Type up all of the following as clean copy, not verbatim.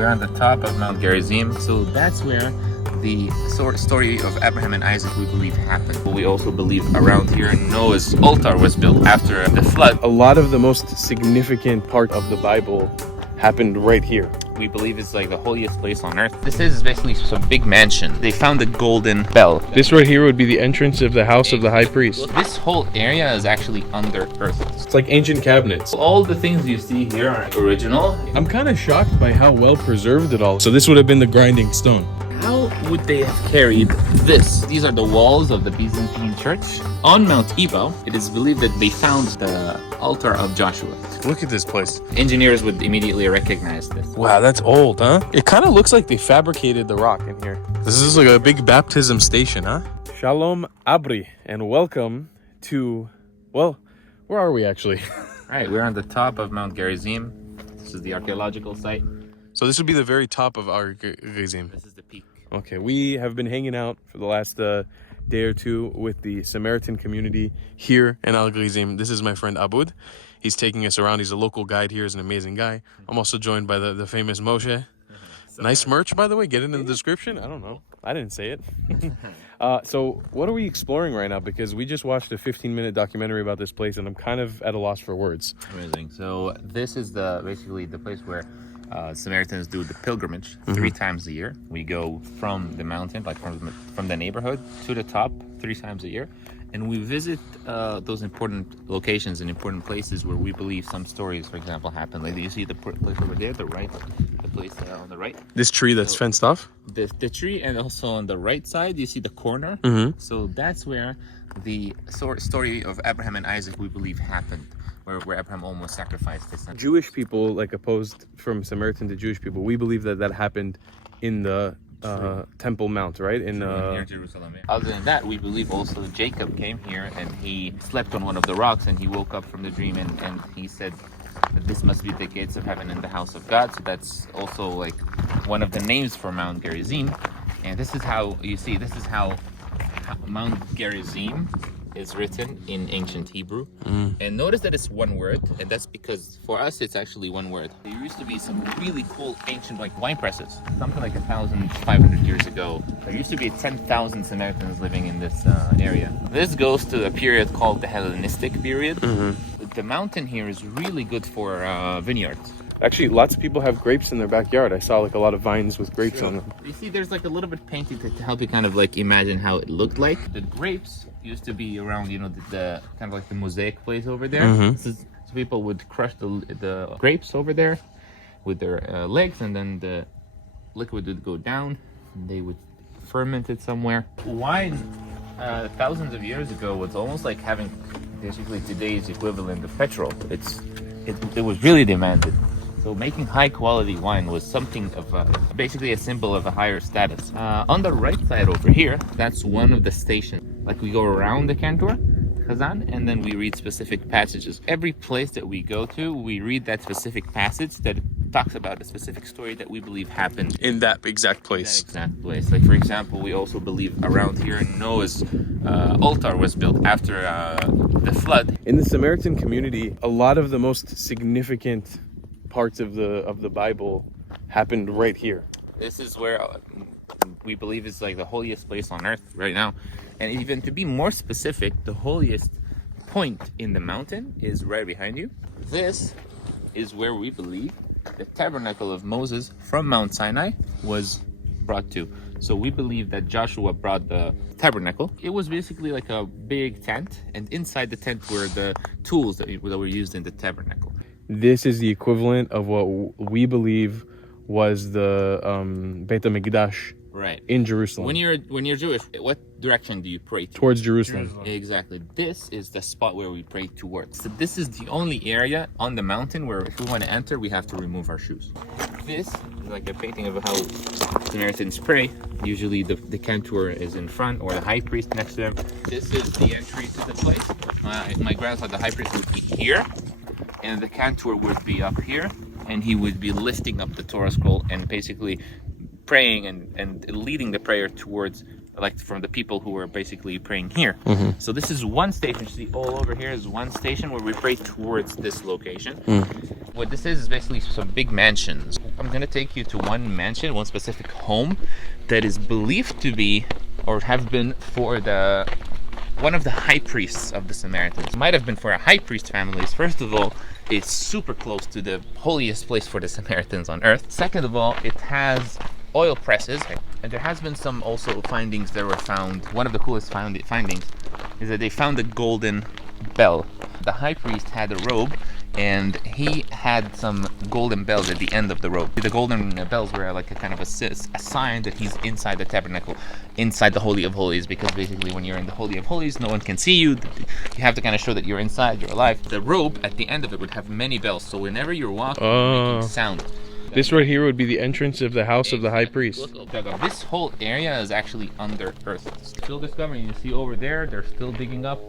we're on the top of Mount Gerizim, so that's where the story of Abraham and Isaac, we believe, happened. We also believe around here Noah's altar was built after the flood. A lot of the most significant part of the Bible happened right here. We believe it's like the holiest place on earth. This is basically some big mansion. They found the golden bell. This right here would be the entrance of the house of the high priest. This whole area is actually under earth. It's like ancient cabinets. All the things you see here are original. I'm kind of shocked by how well preserved it all. So this would have been the grinding stone. How would they have carried this? These are the walls of the Byzantine church. On Mount Ebal, it is believed that they found the altar of Joshua. Look at this place. Engineers would immediately recognize this. Wow, that's old, huh? It kind of looks like they fabricated the rock in here. This is like a big baptism station, huh? Shalom Abri, and welcome to, well, where are we actually? Right, we're on the top of Mount Gerizim. This is the archaeological site. So this would be the very top of our Gerizim. This is the peak. Okay, we have been hanging out for the last day or two with the Samaritan community here in Al Gerizim. This is my friend Abood. He's taking us around. He's a local guide here. He's an amazing guy. I'm also joined by the famous Moshe. Nice merch, by the way. Get it in the description. I don't know. I didn't say it. So what are we exploring right now? Because we just watched a 15-minute documentary about this place, and I'm kind of at a loss for words. Amazing. So this is basically the place where Samaritans do the pilgrimage 3 times a year. We go from the mountain, like from the neighborhood to the top 3 times a year, and we visit those important locations and important places where we believe some stories, for example, happen. Like you see the place over there, the place on the right. This tree that's fenced off? The tree, and also on the right side, you see the corner. So that's where the story of Abraham and Isaac, we believe, happened. Where Abraham almost sacrificed his son. Jewish people, like opposed from Samaritan to Jewish people, we believe that happened in the Temple Mount, right? Near Jerusalem. Yeah. Other than that, we believe also Jacob came here and he slept on one of the rocks and he woke up from the dream and he said that this must be the gates of heaven and the house of God. So that's also like one of the names for Mount Gerizim. And this is how you see, this is how Mount Gerizim is written in ancient Hebrew. And notice that it's one word, and that's because for us it's actually one word. There used to be some really cool ancient like wine presses, something like 1,500 years ago. There used to be 10,000 Samaritans living in this area. This goes to a period called the Hellenistic period. The mountain here is really good for vineyards. Actually, lots of people have grapes in their backyard. I saw like a lot of vines with grapes on them. You see, there's like a little bit painted to help you kind of like imagine how it looked like. The grapes used to be around, you know, the kind of like the mosaic place over there. So people would crush the grapes over there with their legs, and then the liquid would go down, and they would ferment it somewhere. Wine, thousands of years ago, was almost like having basically today's equivalent of petrol. It was really demanded. So making high quality wine was something of basically a symbol of a higher status. On the right side over here, that's one of the stations. Like we go around the Cantor, Khazan, and then we read specific passages. Every place that we go to, we read that specific passage that talks about a specific story that we believe happened in that exact place. Like for example, we also believe around here Noah's altar was built after the flood. In the Samaritan community, a lot of the most significant parts of the Bible happened right here. This is where we believe is like the holiest place on earth right now. And even to be more specific, the holiest point in the mountain is right behind you. This is where we believe the tabernacle of Moses from Mount Sinai was brought to. So we believe that Joshua brought the tabernacle. It was basically like a big tent, and inside the tent were the tools that were used in the tabernacle. This is the equivalent of what we believe was the Beit HaMikdash in Jerusalem. When you're Jewish, what direction do you pray to? Towards Jerusalem. Exactly. This is the spot where we pray towards. So this is the only area on the mountain where if we want to enter, we have to remove our shoes. This is like a painting of how Samaritans pray. Usually the cantor is in front or the high priest next to him. This is the entry to the place. My grandfather, the high priest, would be here, and the cantor would be up here, and he would be lifting up the Torah scroll and basically praying and leading the prayer towards, like, from the people who are basically praying here. So this is one station. You see all over here is one station where we pray towards this location. What this is basically some big mansions. I'm we're gonna take you to one mansion, one specific home that is believed to be or have been for the one of the high priests of the Samaritans. Might have been for a high priest families. First of all, it's super close to the holiest place for the Samaritans on earth. Second of all, it has oil presses, and there has been some also findings that were found. One of the coolest findings is that they found a golden bell. The high priest had a robe, and he had some golden bells at the end of the robe. The golden bells were like a kind of a sign that he's inside the tabernacle, inside the Holy of Holies, because basically when you're in the Holy of Holies, no one can see you. You have to kind of show that you're inside, you're alive. The robe at the end of it would have many bells, so whenever you're walking, you're making sound. This right here would be the entrance of the house of the high priest. This whole area is actually under earth. Still discovering. You see over there, they're still digging up.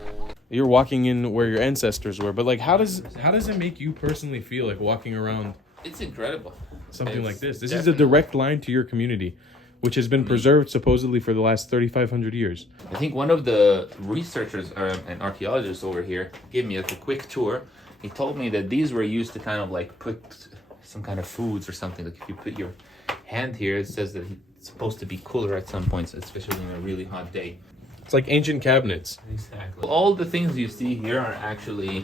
You're walking in where your ancestors were, but like, how does it make you personally feel like walking around? It's incredible. Something like this. This is a direct line to your community, which has been preserved supposedly for the last 3,500 years. I think one of the researchers and archaeologists over here gave me a quick tour. He told me that these were used to kind of like put some kind of foods or something. Like if you put your hand here, it says that it's supposed to be cooler at some points, especially on a really hot day. It's like ancient cabinets. Exactly. All the things you see here are actually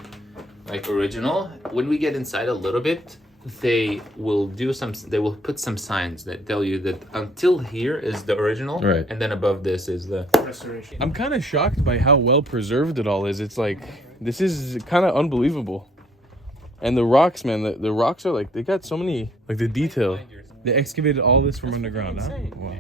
like original. When we get inside a little bit, they will put some signs that tell you that until here is the original, right, and then above this is the restoration. I'm kind of shocked by how well preserved it all is. It's like, this is kind of unbelievable. And the rocks, man, the rocks are like, they got so many, like the detail. They excavated all this from underground, huh? Wow.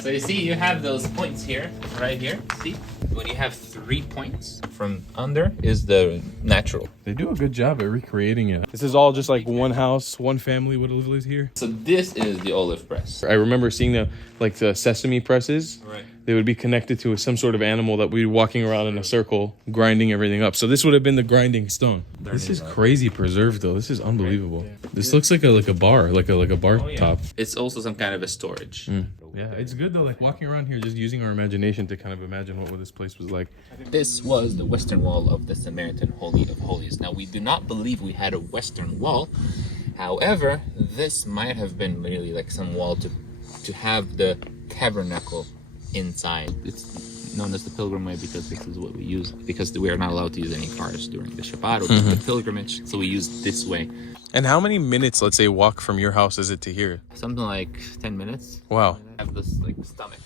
So you see, you have those points here, right here. See, when you have 3 points from under is the natural. They do a good job at recreating it. This is all just like one house, one family would have lived here. So this is the olive press. I remember seeing the sesame presses. Right. They would be connected to some sort of animal that we'd be walking around in a circle, grinding everything up. So this would have been the grinding stone. This is crazy preserved, though. This is unbelievable. This looks like a bar, like a bar top. It's also some kind of a storage. Yeah, it's good though. Like walking around here, just using our imagination to kind of imagine what this place was like. This was the western wall of the Samaritan Holy of Holies. Now, we do not believe we had a western wall. However, this might have been really like some wall to have the tabernacle inside. It's known as the pilgrim way because this is what we use, because we are not allowed to use any cars during the Shabbat or the pilgrimage, so we use this way. And how many minutes, let's say, walk from your house is it to here? Something like 10 minutes. Wow. I have this like stomach.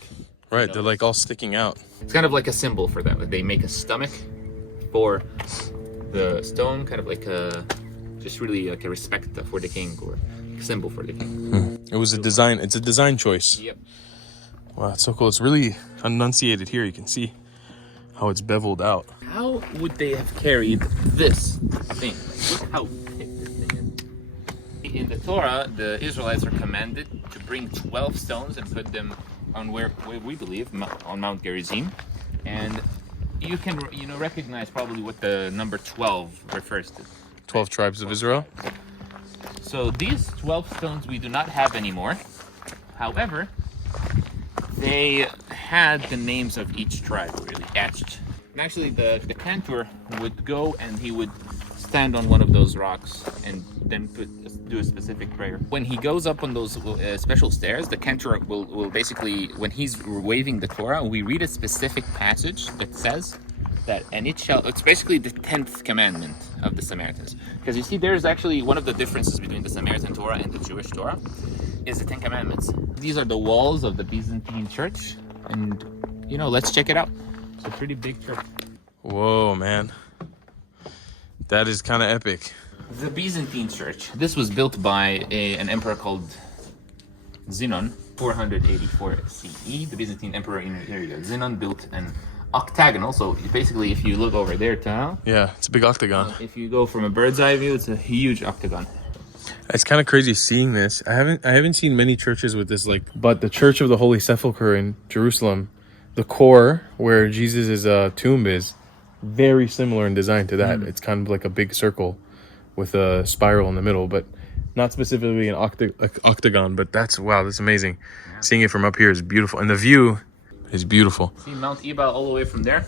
Right, they're like all sticking out. It's kind of like a symbol for them. They make a stomach for the stone, kind of like a, just really like a respect for the king, or a symbol for the king. It's a design choice. Yep. Wow, it's so cool. It's really enunciated here. You can see how it's beveled out. How would they have carried this thing? Like, look how thick this thing is. In the Torah, the Israelites are commanded to bring 12 stones and put them on where we believe, on Mount Gerizim. And you can recognize probably what the number 12 refers to. 12 tribes of Israel. So these 12 stones we do not have anymore. However, they had the names of each tribe really etched. And actually the cantor would go and he would stand on one of those rocks and then do a specific prayer. When he goes up on those special stairs, the cantor will basically, when he's waving the Torah, we read a specific passage that says that, and it's basically the 10th commandment of the Samaritans. Because you see, there's actually one of the differences between the Samaritan Torah and the Jewish Torah is the 10 commandments. These are the walls of the Byzantine church, and let's check it out. It's a pretty big church. Whoa, man. That is kind of epic. The Byzantine church. This was built by an emperor called Zenon, 484 CE. The Byzantine emperor in the area, Zenon, built an octagonal. So basically, if you look over there, Tal. Yeah, it's a big octagon. If you go from a bird's eye view, it's a huge octagon. It's kind of crazy seeing this. I haven't seen many churches with this, but the Church of the Holy Sepulchre in Jerusalem, the core where Jesus' tomb is, very similar in design to that. It's kind of like a big circle with a spiral in the middle, but not specifically an octagon. But that's amazing. Yeah. Seeing it from up here is beautiful, and the view is beautiful. See Mount Ebal all the way from there?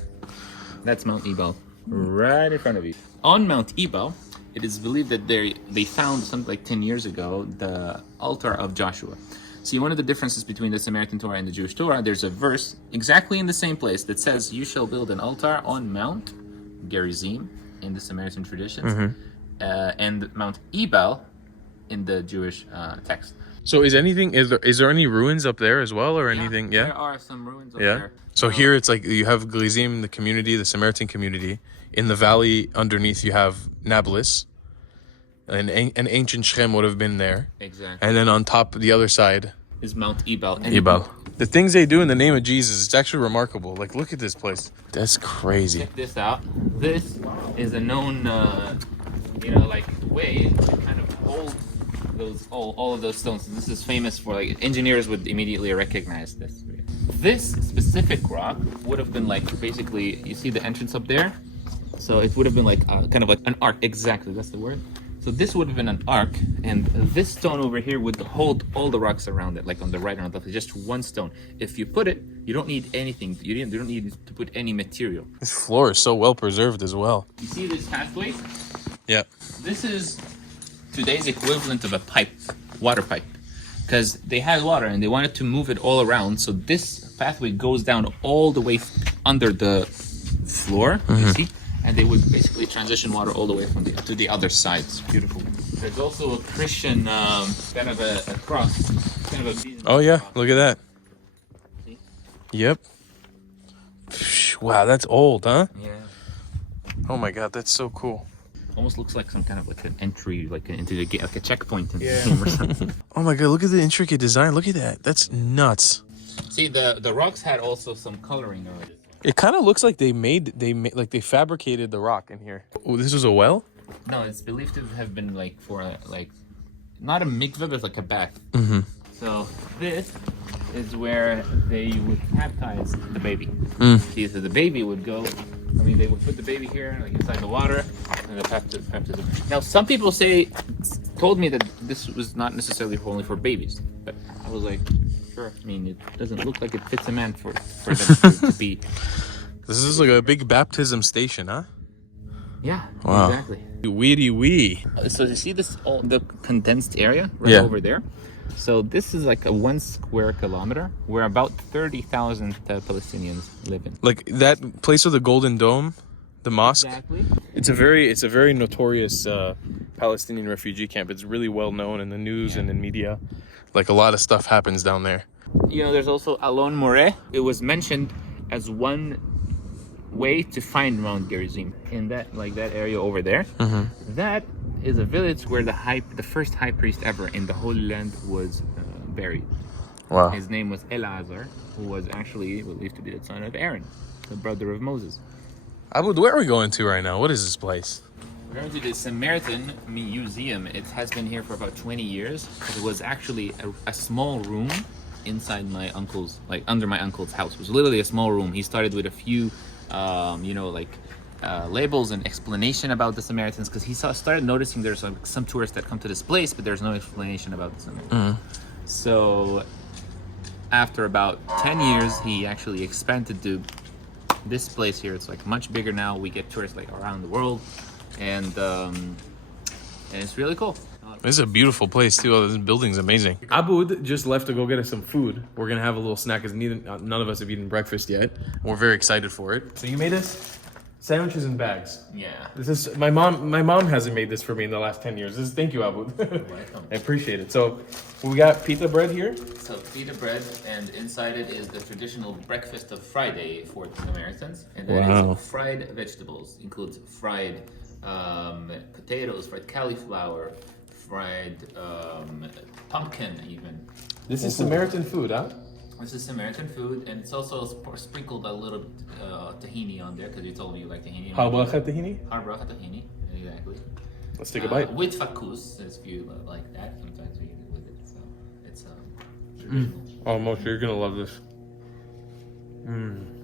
That's Mount Ebal, right in front of you. On Mount Ebal, it is believed that they found something like 10 years ago the altar of Joshua. See, one of the differences between the Samaritan Torah and the Jewish Torah, there's a verse exactly in the same place that says, "You shall build an altar on Mount Gerizim," in the Samaritan traditions, and Mount Ebal in the Jewish text. So is there any ruins up there as well, or anything? Yeah, there are some ruins up there. So here it's like you have Gerizim, the community, the Samaritan community. In the valley underneath, you have Nablus. An ancient Shem would have been there. Exactly. And then on top, the other side is Mount Ebal. Ebal. The things they do in the name of Jesus, it's actually remarkable. Like, look at this place. That's crazy. Check this out. This is a known, like way to kind of hold those all of those stones. This is famous for, like, engineers would immediately recognize this. This specific rock would have been like, basically, you see the entrance up there? So it would have been like kind of like an arc. Exactly, that's the word. So this would have been an arc, and this stone over here would hold all the rocks around it, like on the right and on the left. Just one stone. If you put it, you don't need anything. You don't need to put any material. This floor is so well preserved as well. You see this pathway? Yeah. This is today's equivalent of a pipe, water pipe, because they had water and they wanted to move it all around. So this pathway goes down all the way under the floor. You see? And they would basically transition water all the way from to the other side. It's beautiful. There's also a Christian kind of a cross. Kind of a Byzantine cross. Look at that. See? Yep. Wow, that's old, huh? Yeah. Oh my God, that's so cool. Almost looks like some kind of like an entry, like into the gate, like a checkpoint in the game or something. Oh my God, look at the intricate design. Look at that. That's nuts. See, the rocks had also some coloring already. It kind of looks like they fabricated the rock in here. Oh, this was a well? No, it's believed to have been like for like not a mikveh, but like a bath. So this is where they would baptize the baby. See, so the baby would go. I mean, they would put the baby here, like inside the water, and the baptism. Now, some people told me that this was not necessarily only for babies, but I was like, sure. I mean, it doesn't look like it fits a man for them to be. This is like a big baptism station, huh? Yeah, wow. Exactly. Weedy wee. So you see this, the condensed area right over there? So this is like a 1 square kilometer where about 30,000 Palestinians live in. Like that place with the golden dome, the mosque. Exactly. It's a very notorious Palestinian refugee camp. It's really well known in the news and in media. Like a lot of stuff happens down there. You know, there's also Alon Moreh. It was mentioned as one way to find Mount Gerizim in that area over there. That is a village where the first high priest ever in the Holy Land was buried. Wow. His name was Elazar, who was actually believed to be the son of Aaron, the brother of Moses. Abood, where are we going to right now? What is this place? We're going to the Samaritan Museum. It has been here for about 20 years. It was actually a small room inside under my uncle's house. It was literally a small room. He started with a few, labels and explanation about the Samaritans, because he started noticing there's some tourists that come to this place, but there's no explanation about the Samaritans. So after about 10 years, he actually expanded to this place here. It's like much bigger now. We get tourists like around the world, and it's really cool. This is a beautiful place too. Oh, this building's amazing. Abood just left to go get us some food. We're gonna have a little snack because none of us have eaten breakfast yet. We're very excited for it. So you made us sandwiches and bags. Yeah. This is my mom hasn't made this for me in the last 10 years. Thank you, Abood. Welcome. I appreciate it. So we got pita bread here. So pita bread, and inside it is the traditional breakfast of Friday for the Samaritans, and that is fried vegetables. Includes fried potatoes, fried cauliflower, fried pumpkin even. This is Samaritan food, huh? This is Samaritan food, and it's also sprinkled a little tahini on there, because you told me you like tahini. Har bracha tahini? Har bracha tahini, exactly. Let's take a bite. With fakus, if you like that. Sometimes we eat it with it, so it's traditional. Oh, Moshe, you're gonna love this.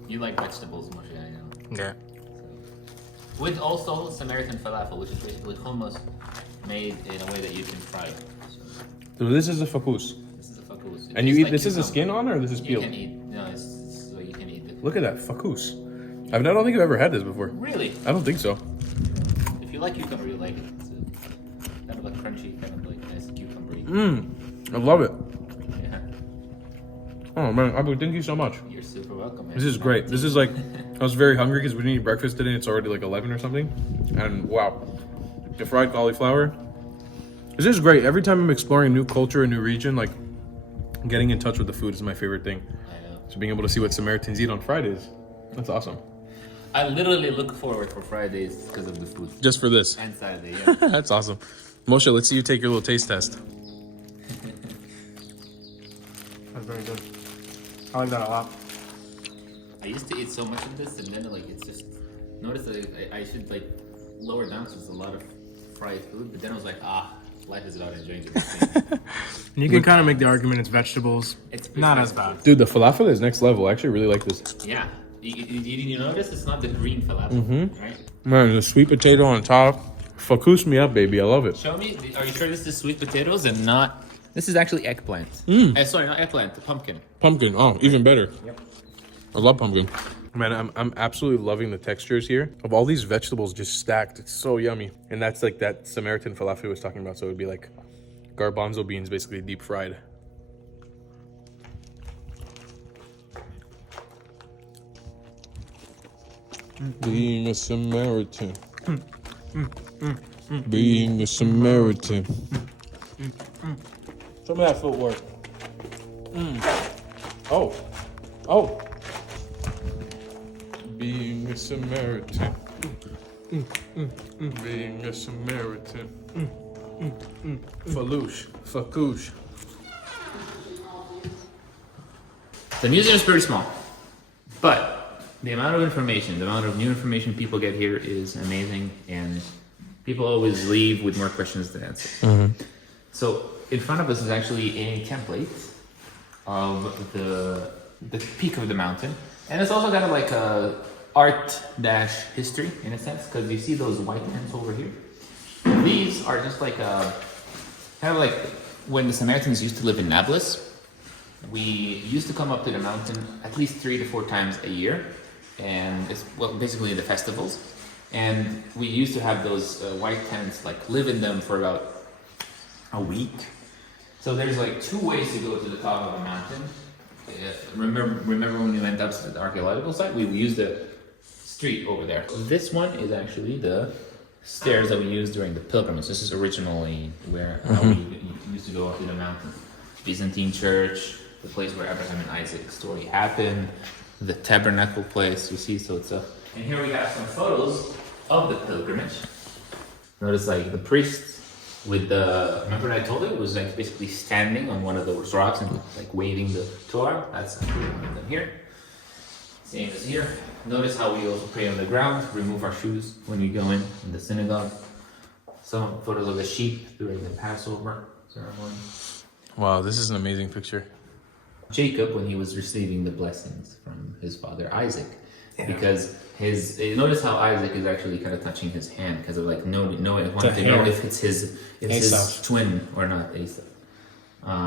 You like vegetables, Moshe, I know. Yeah. So, with also Samaritan falafel, which is basically hummus made in a way that you can fry it. So this is a fakus. This is a fakus. And you eat, this is a skin on, or this is peeled? You can eat, no, it's so you can eat it. Look at that, fakus. I don't think I've ever had this before. Really? I don't think so. If you like, you're gonna really like it. like crunchy, kind of like nice cucumber. I love it. Yeah. Oh man, Abood, thank you so much. You're super welcome, man. This is great. This is like, I was very hungry because we didn't eat breakfast today. It's already like 11 or something. And wow, the fried cauliflower. This is great. Every time I'm exploring a new culture, a new region, like getting in touch with the food is my favorite thing. I know. So being able to see what Samaritans eat on Fridays, that's awesome. I literally look forward for Fridays because of the food. Just for this. And Saturday, yeah. That's awesome. Moshe, let's see you take your little taste test. That's very good. I like that a lot. I used to eat so much of this, and then like it's just notice that I should like lower down, so it's a lot of fried food. But then I was like, life is about enjoying the thing. And you can kind of make the argument it's vegetables. It's Not as bad. Dude, the falafel is next level. I actually really like this. Yeah. You notice it's not the green falafel, right? Man, the sweet potato on top. Fakus me up, baby. I love it. Show me. Are you sure this is sweet potatoes and not? This is actually eggplant. Sorry, not eggplant. The pumpkin. Pumpkin. Oh, even better. Yep. I love pumpkin. Man, I'm absolutely loving the textures here of all these vegetables just stacked. It's so yummy. And that's like that Samaritan falafel I was talking about. So it would be like garbanzo beans, basically deep fried. Being a Samaritan. Being a Samaritan. Some of that footwork. Oh. Oh. Being a Samaritan. Being a Samaritan. Falouche. Fakouche. The museum is pretty small, but the amount of information, the amount of new information people get here is amazing, and people always leave with more questions than answers. So in front of us is actually a template of the peak of the mountain, and it's also kind of like a art-history in a sense, because you see those white tents over here. These are just like kind of like when the Samaritans used to live in Nablus. We used to come up to the mountain at least 3 to 4 times a year, and it's basically the festivals. And we used to have those white tents, like live in them for about a week. So there's like 2 ways to go to the top of a mountain. Remember when we went up to the archaeological site? We used the street over there. This one is actually the stairs that we used during the pilgrimage. This is originally where we used to go up to the mountain. Byzantine church, the place where Abraham and Isaac's story happened, the tabernacle place, you see, so it's a... And here we have some photos of the pilgrimage. Notice like the priest with the... Remember I told you? It was like basically standing on one of those rocks and like waving the Torah. That's actually one of them here. Same as here. Notice how we also pray on the ground, remove our shoes when we go in the synagogue. Some photos of the sheep during the Passover ceremony. Wow, this is an amazing picture. Jacob, when he was receiving the blessings from his father Isaac, because notice how Isaac is actually kind of touching his hand because of like wanting to know if it's his twin or not, Esau.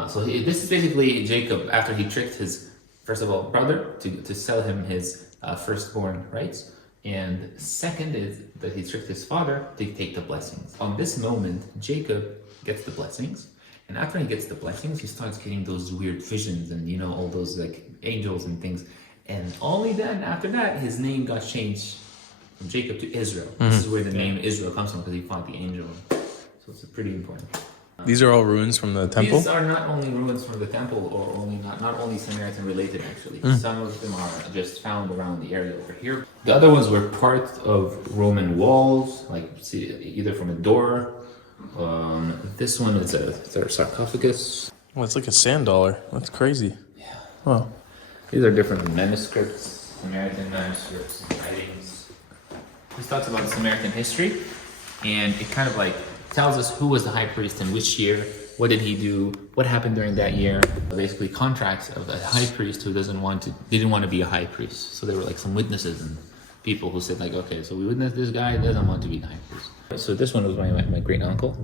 So this is basically Jacob after he tricked his first of all brother to sell him his firstborn rights, and second is that he tricked his father to take the blessings. On this moment, Jacob gets the blessings. And after he gets the blessings, he starts getting those weird visions and, all those like angels and things. And only then, after that, his name got changed from Jacob to Israel. This is where the name Israel comes from because he fought the angel. So it's pretty important. These are all ruins from the temple? These are not only ruins from the temple or not only Samaritan related actually. Some of them are just found around the area over here. The other ones were part of Roman walls, like either from a door. This one is a sarcophagus. Oh, it's like a sand dollar. That's crazy. Yeah. Wow. These are different manuscripts, Samaritan manuscripts, writings. This talks about Samaritan history, and it kind of like tells us who was the high priest in which year, what did he do, what happened during that year. Basically, contracts of a high priest who didn't want to be a high priest. So there were like some witnesses and people who said like, okay, so we witnessed this guy doesn't want to be the high priest. So this one was my great uncle,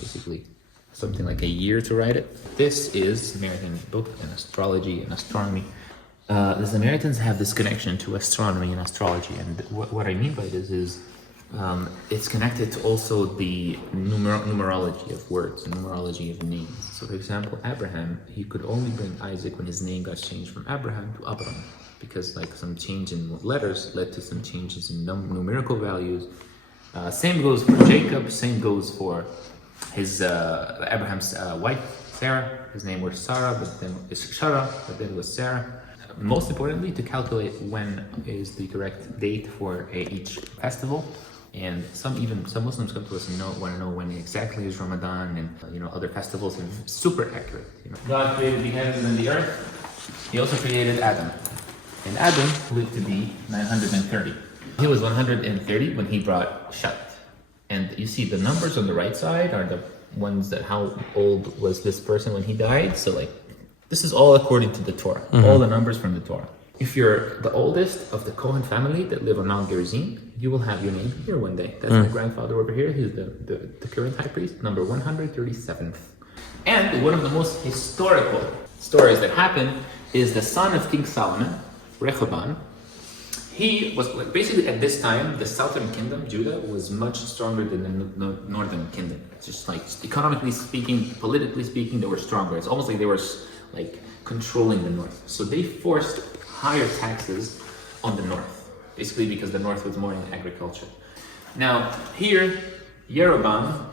basically something like a year to write it. This is Samaritan book in astrology and astronomy. The Samaritans have this connection to astronomy and astrology, and what I mean by this is It's connected to also the numerology of words, the numerology of names. So, for example, Abraham, he could only bring Isaac when his name got changed from Abraham to Abram, because like some change in letters led to some changes in numerical values. Same goes for Jacob. Same goes for his Abraham's wife Sarah. His name was Sarah, but then it was Sarah. Most importantly, to calculate when is the correct date for each festival. And some Muslims come to us and want to know when exactly is Ramadan and other festivals, and super accurate. God created the heavens and the earth. He also created Adam, and Adam lived to be 930. He was 130 when he brought Shat, and you see the numbers on the right side are the ones that how old was this person when he died. So like this is all according to the Torah, all the numbers from the Torah. If you're the oldest of the Cohen family that live on Mount Gerizim, you will have your name here one day. That's my grandfather over here. He's the current high priest, number 137th. And one of the most historical stories that happened is the son of King Solomon, Rehoboam. He was basically at this time, the southern kingdom, Judah, was much stronger than the northern kingdom. It's just like economically speaking, politically speaking, they were stronger. It's almost like they were like controlling the north. So they forced higher taxes on the north, basically because the north was more in agriculture. Now here, Jeroboam,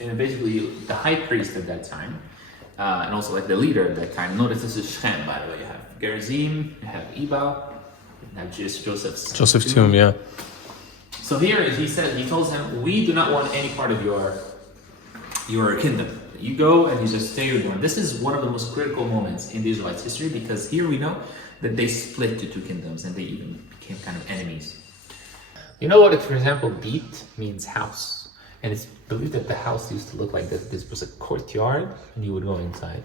and basically the high priest at that time, and also like the leader at that time. Notice this is Shechem, by the way. You have Gerizim, you have Ebal, you have Joseph's tomb, yeah. So here he tells him, we do not want any part of your kingdom. You go and you just stay with one. This is one of the most critical moments in the Israelites' history, because here we know that they split to two kingdoms and they even became kind of enemies. You know what, for example, Beet means house. And it's believed that the house used to look like this. This was a courtyard and you would go inside.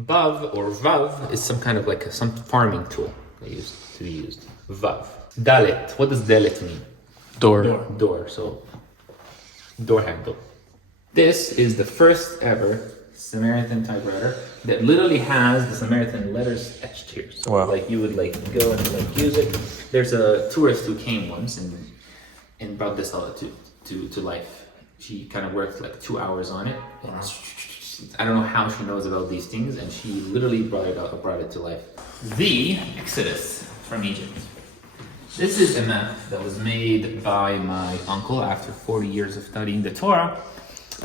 Bav or Vav is some kind of like some farming tool that used to be used. Vav. Dalet. What does Dalet mean? Door. So door handle. This is the first ever Samaritan typewriter that literally has the Samaritan letters etched here. So like you would like go and like use it. There's a tourist who came once and brought this out to life. She kind of worked like 2 hours on it. And I don't know how she knows about these things, and she literally brought it to life. The Exodus from Egypt. This is a map that was made by my uncle after 40 years of studying the Torah.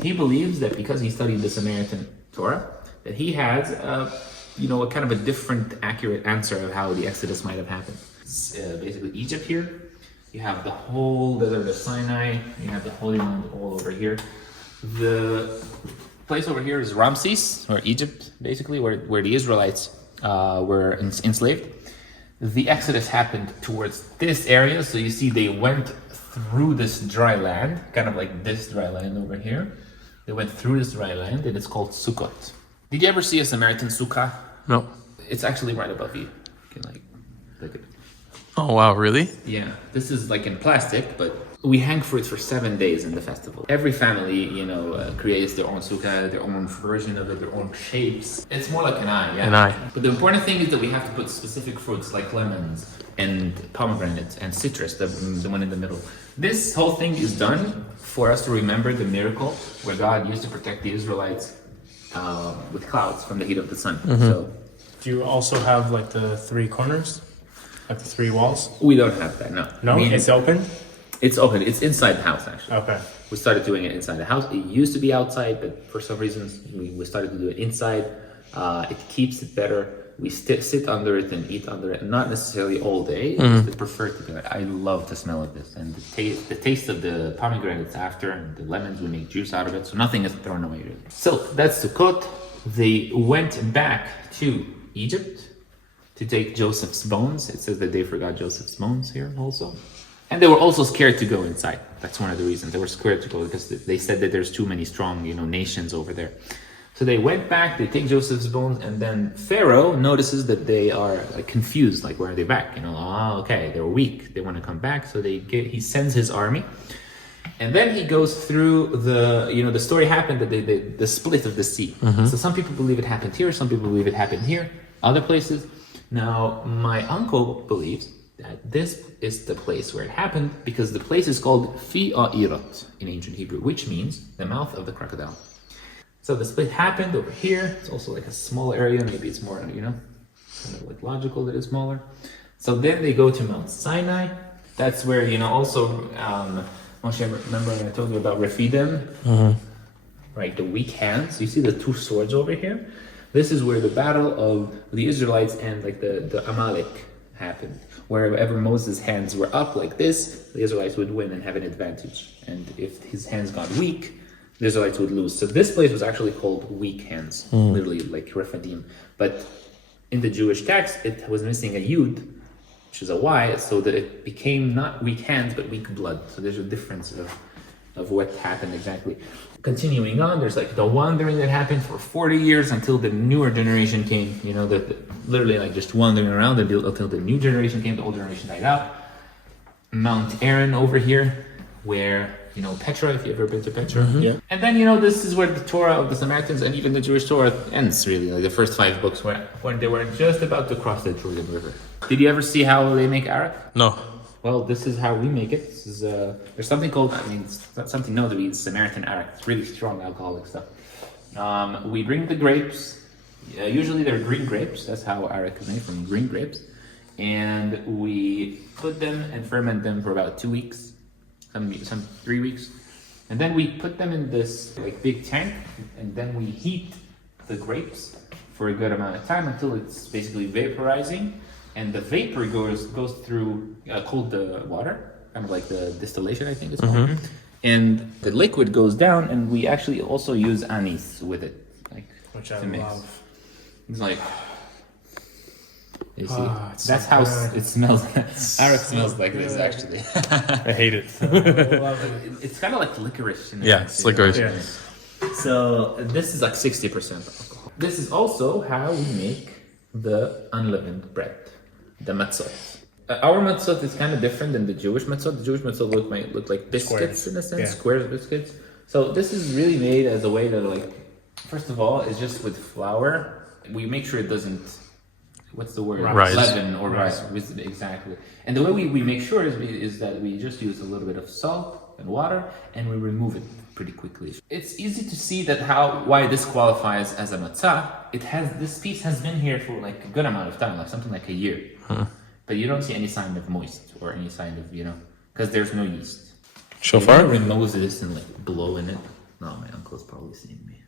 He believes that because he studied the Samaritan Torah, that he has a kind of a different, accurate answer of how the Exodus might have happened. It's, basically Egypt here. You have the whole desert of Sinai. You have the Holy Land all over here. The place over here is Ramses, or Egypt, basically, where the Israelites were enslaved. The Exodus happened towards this area. So you see they went through this dry land, kind of like this dry land over here. They went through this dry land, and it's called Sukkot. Did you ever see a Samaritan sukkah? No. It's actually right above you. You can like look at it. Oh wow, really? Yeah, this is like in plastic, but we hang fruits for 7 days in the festival. Every family, creates their own sukkah, their own version of it, their own shapes. It's more like an eye, yeah. An eye. But the important thing is that we have to put specific fruits like lemons and pomegranates and citrus, the one in the middle. This whole thing is done for us to remember the miracle where God used to protect the Israelites with clouds from the heat of the sun. So, Do you also have like the three corners? Like the three walls? we don't have that, no. No, it's open? It's open. It's inside the house, actually. Okay. We started doing it inside the house. It used to be outside, but for some reasons we started to do it inside. It keeps it better. We sit under it and eat under it, not necessarily all day. I prefer to do it. I love the smell of this and the taste of the pomegranates after, and the lemons. We make juice out of it, so nothing is thrown away really. So that's Sukkot. They went back to Egypt to take Joseph's bones. It says that they forgot Joseph's bones here also. And they were also scared to go inside. That's one of the reasons. They were scared to go because they said that there's too many strong, nations over there. So they went back, they take Joseph's bones, and then Pharaoh notices that they are like confused, like where are they back? Okay, they're weak, they want to come back. So he sends his army. And then he goes through the story happened that the split of the sea. So some people believe it happened here, some people believe it happened here, other places. Now, my uncle believes that this is the place where it happened because the place is called Fi A'irat in ancient Hebrew, which means the mouth of the crocodile. So the split happened over here. It's also like a small area. Maybe it's more, kind of like logical that it's smaller. So then they go to Mount Sinai. That's where, also, Moshe, remember I told you about Rephidim? Right, the weak hands. You see the two swords over here? This is where the battle of the Israelites and like the Amalek happened. Wherever Moses' hands were up like this, the Israelites would win and have an advantage. And if his hands got weak, the Israelites would lose. So this place was actually called weak hands, literally like Rephidim. But in the Jewish text, it was missing a yud, which is a y, so that it became not weak hands, but weak blood. So there's a difference of what happened exactly. Continuing on, there's like the wandering that happened for 40 years until the newer generation came, literally like just wandering around until the new generation came, the old generation died out. Mount Aaron over here, where, Petra, if you've ever been to Petra. Yeah. And then, this is where the Torah of the Samaritans and even the Jewish Torah ends, really, like the first 5 books when they were just about to cross the Jordan River. Did you ever see how they make arak? No. Well, this is how we make it. This is there's something called, it's not something known to be Samaritan arak. It's really strong alcoholic stuff. We bring the grapes. Usually they're green grapes. That's how arak is made, from green grapes. And we put them and ferment them for about 2 weeks, some 3 weeks. And then we put them in this like big tank, and then we heat the grapes for a good amount of time until it's basically vaporizing. And the vapor goes through cold water, kind of like the distillation, I think it's called. And the liquid goes down, and we actually also use anise with it, which I mix. love. It's like, you see, that's how it smells. Arak smells like this, actually. I hate it. It's kind of like licorice. It's licorice. Yeah. So this is like 60% alcohol. This is also how we make the unleavened bread. The matzot. Our matzot is kind of different than the Jewish matzot. The Jewish matzot might look like biscuits in a sense, squares of biscuits. So this is really made as a way that, first of all, is just with flour. We make sure it doesn't, what's the word? Rise. Leaven or rise. Exactly. And the way we make sure is that we just use a little bit of salt and water, and we remove it pretty quickly. It's easy to see that why this qualifies as a matzah. This piece has been here for like a good amount of time, like something like a year. But you don't see any sign of moist or any sign of, because there's no yeast. Shofar? You remove this and blow in it. No, my uncle's probably seeing me.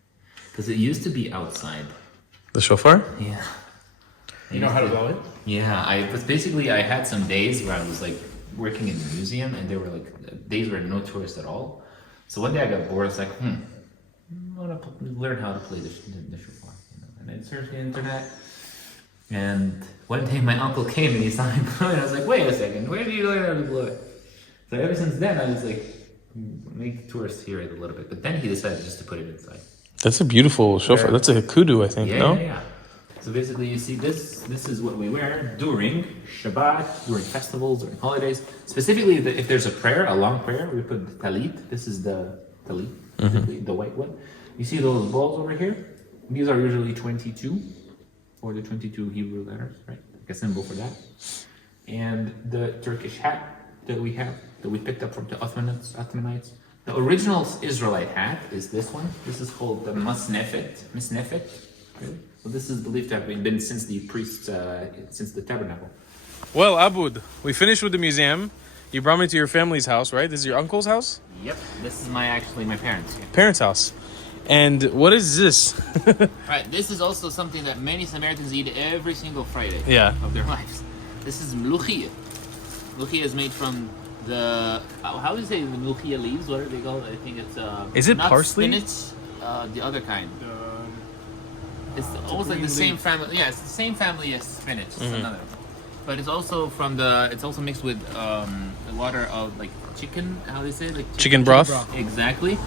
Because it used to be outside. The shofar? Yeah. You know how to blow it? Yeah, I had some days where I was working in the museum, and there were days where no tourists at all. So one day I got bored. I was like, I want to learn how to play the shofar. And I searched the internet. And one day my uncle came and he saw me blow it. I was like, wait a second, where did you learn how to blow it? So ever since then, I was make tourists hear it a little bit. But then he decided just to put it inside. That's a beautiful shofar. That's a kudu, I think, no? Yeah. So basically, you see, this is what we wear during Shabbat, during festivals, during holidays. Specifically, if there's a prayer, a long prayer, we put the talit. This is the talit, the white one. You see those balls over here? These are usually 22, or the 22 Hebrew letters, right? Like a symbol for that. And the Turkish hat that we have, that we picked up from the Ottomanites. The original Israelite hat is this one. This is called the Misnefet. Really? So this is believed to have been since the priests, since the tabernacle. Well, Abood, we finished with the museum. You brought me to your family's house, right? This is your uncle's house? Yep. This is my parents. Yeah. Parents' house. And what is this? Right. This is also something that many Samaritans eat every single Friday of their lives. This is mluchia. Mluchia is made from the, how do you say the mluchia leaves? What are they called? I think it's is it not parsley? Spinach, the other kind. It's almost like the same family. Yeah, it's the same family as spinach. It's another one. But it's also it's also mixed with a water of chicken. How do they say it? Chicken broth. Exactly,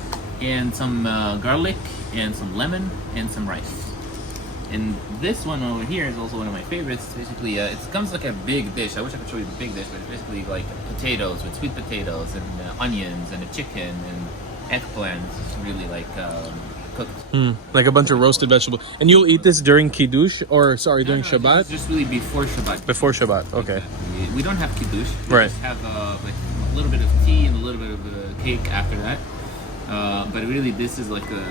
and some garlic and some lemon and some rice. And this one over here is also one of my favorites. Basically, it comes like a big dish. I wish I could show you the big dish, but it's basically like potatoes with sweet potatoes and onions and a chicken and eggplant. It's really cooked. Like a bunch of roasted vegetables. And you'll eat this during Kiddush, during Shabbat? Just really before Shabbat. Before Shabbat, okay. Exactly. we don't have kiddush. We Right. just have like a little bit of tea and a little bit of cake after that. But really, this is like a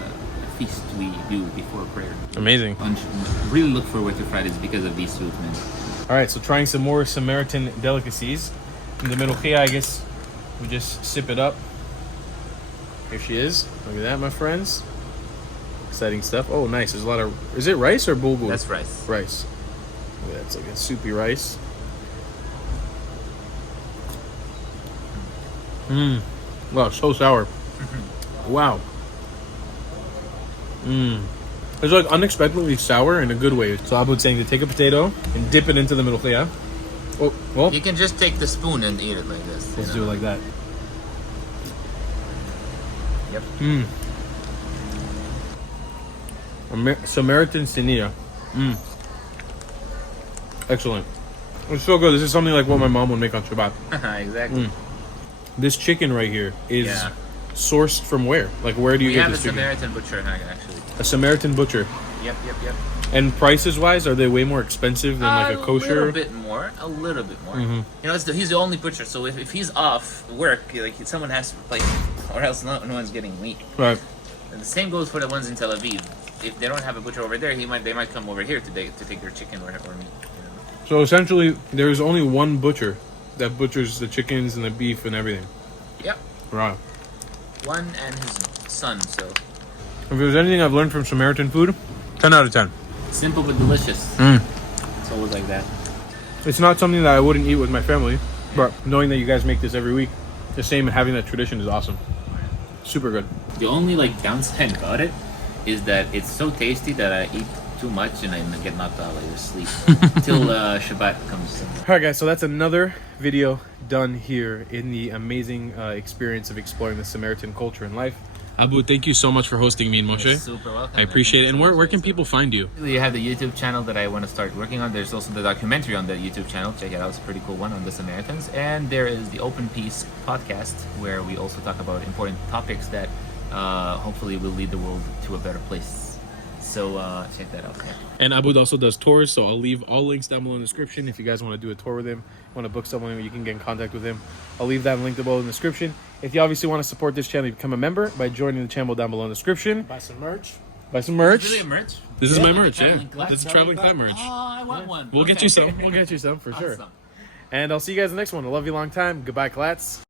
feast we do before prayer. Amazing. Lunch. Really look forward to Fridays because of these foods, man. All right, so trying some more Samaritan delicacies. In the meluchia, I guess we just sip it up. Here she is. Look at that, my friends. Exciting stuff. Oh, nice. There's a lot of... Is it rice or bulgur? That's rice. Rice. Look at that. It's like a soupy rice. Mmm. Wow, so sour. Wow. Mmm. It's like unexpectedly sour in a good way. So Abood's saying to take a potato and dip it into the meluchia. Oh, well. You can just take the spoon and eat it like this. Let's do it like that. Yep. Mmm. Samaritan Sinia. Mmm. Excellent. It's so good. This is something like what my mom would make on Shabbat. Exactly. This chicken right here is sourced from where? Like, where do you get this chicken? We have a Samaritan butcher, actually. A Samaritan butcher. Yep. And prices wise, are they way more expensive than like a kosher? A little bit more. Mm-hmm. You know, he's the only butcher, so if he's off work, like someone has to replace him, or else no one's getting meat. Right. And the same goes for the ones in Tel Aviv. If they don't have a butcher over there, they might come over here to take their chicken or meat. You know? So essentially, there is only one butcher that butchers the chickens and the beef and everything. Yep. Right. One and his son. So If there's anything I've learned from Samaritan food, 10 out of 10. simple but delicious. It's always like that. It's not something that I wouldn't eat with my family, but knowing that you guys make this every week, the same and having that tradition is awesome. Super good. The only like downside about it is that it's so tasty that I eat too much and I get knocked out like sleep till Shabbat comes. All right, guys, so that's another video done here in the amazing experience of exploring the Samaritan culture and life. Abood, thank you so much for hosting me and Moshe. You're super welcome. I appreciate it. And where can people find you? You have the YouTube channel that I want to start working on. There's also the documentary on the YouTube channel. Check it out. It's a pretty cool one on the Samaritans. And there is the Open Peace podcast where we also talk about important topics that hopefully will lead the world to a better place. So check that out. Yeah. And Abood also does tours, so I'll leave all links down below in the description. If you guys want to do a tour with him, want to book someone, you can get in contact with him. I'll leave that link below in the description. If you obviously want to support this channel, you become a member by joining the channel down below in the description. Buy some merch. Buy some merch. Really a merch? This is my merch, Traveling yeah. clap? This is traveling clap merch. Oh, I want one. We'll get you some. We'll get you some for sure. Awesome. And I'll see you guys in the next one. I love you long time. Goodbye, Clats.